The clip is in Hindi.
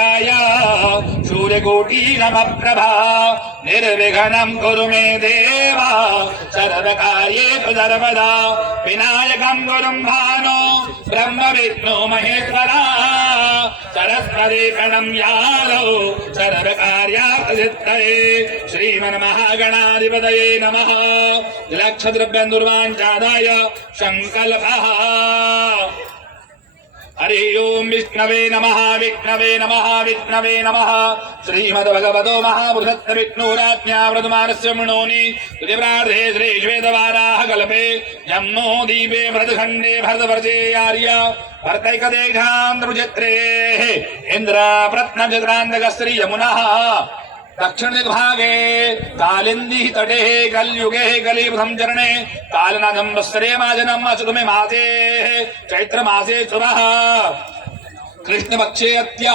समप्रकाय सूर्यकोटि नमप्रभा निर्विघ्नं कुरु मे देव सर्वकार्येषु सर्वदा विनायकं गुरुं भानो ब्रह्म विष्णु महेश्वरा सरस्वती प्रणम्यादौ सर्वकार्यार्थसिद्धये श्रीमन्महागणाधिपतये नमः लक्षद्रव्यन्दुर्वाञ्छादाय संकल्पः हरि ओम विष्णवे नमः विष्णवे नमः विष्णवे नमः श्रीमद्भगवतो महापुरुषस्य विष्णुराज्ञा व्रतमानस्य मुनोनि तुतिप्रार्थे श्री श्वेतवाराह कल्पे जम्नो दीपे भरतखण्डे भरतवर्षे आर्य भरतैकदेशान्तरुचित्रे इन्द्रप्रत्नचित्रान्तकश्री यमुनः दक्षिण दिग्भागे कालिंदी तटे कलयुगे कलियुगं चरणे कालनादं वत्सरे माजनम् अचुतमे मासे चैत्र मासे शुभः कृष्णपक्षे अद्य